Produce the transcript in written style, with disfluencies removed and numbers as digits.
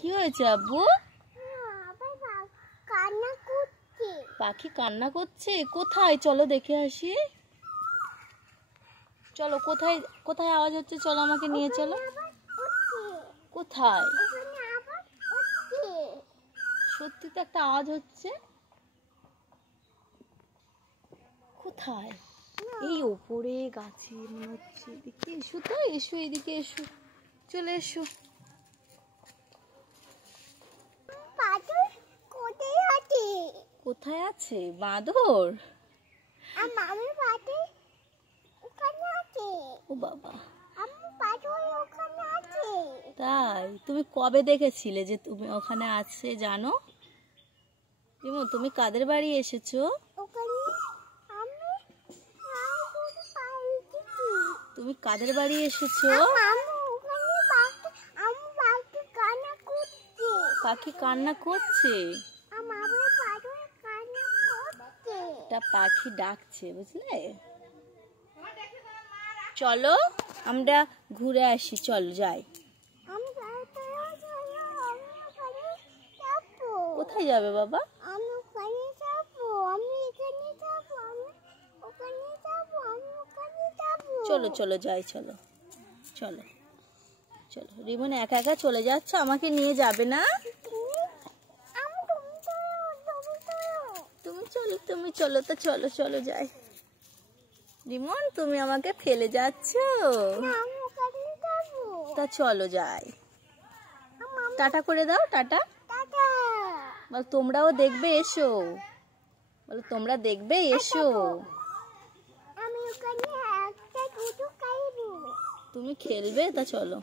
কি হয়েছে আব্বু? পাখি কান্না করছে? কোথায়? চলো দেখে আসি। চলো, কোথায় কোথায় আওয়াজ হচ্ছে? চলো আমাকে নিয়ে চলো। কোথায়? সত্যি তো একটা আওয়াজ হচ্ছে। কোথায়? এই ওপরে গাছে মনে হচ্ছে। এদিকে এসো তো, এসো এদিকে এসো, চলে এসো। কোথায় আছে বাঁদর? ও বাবা, তাই? তুমি কবে দেখেছিলে যে তুমি ওখানে আছে জানো? তুমি কাদের বাড়ি এসেছো? তুমি কাদের বাড়ি এসেছো? পাখি কান্না করছে। একটা পাখি ডাকছে, বুঝলে? চলো আমরা ঘুরে আসি, চলো যাই। কোথায় যাবে বাবা? চলো চলো যাই, চলো চলো চলো। রিমন একা একা চলে যাচ্ছে, আমাকে নিয়ে যাবে না? তুমি চলো তো, চলো চলো যাই। রিমন, তুমি আমাকে ফেলে যাচ্ছ? তা চলো যাই। টাটা করে দাও, টাটা বল। তোমরাও দেখবে, এসো। বলো তোমরা দেখবে, এসো। তুমি খেলবে? তা চলো।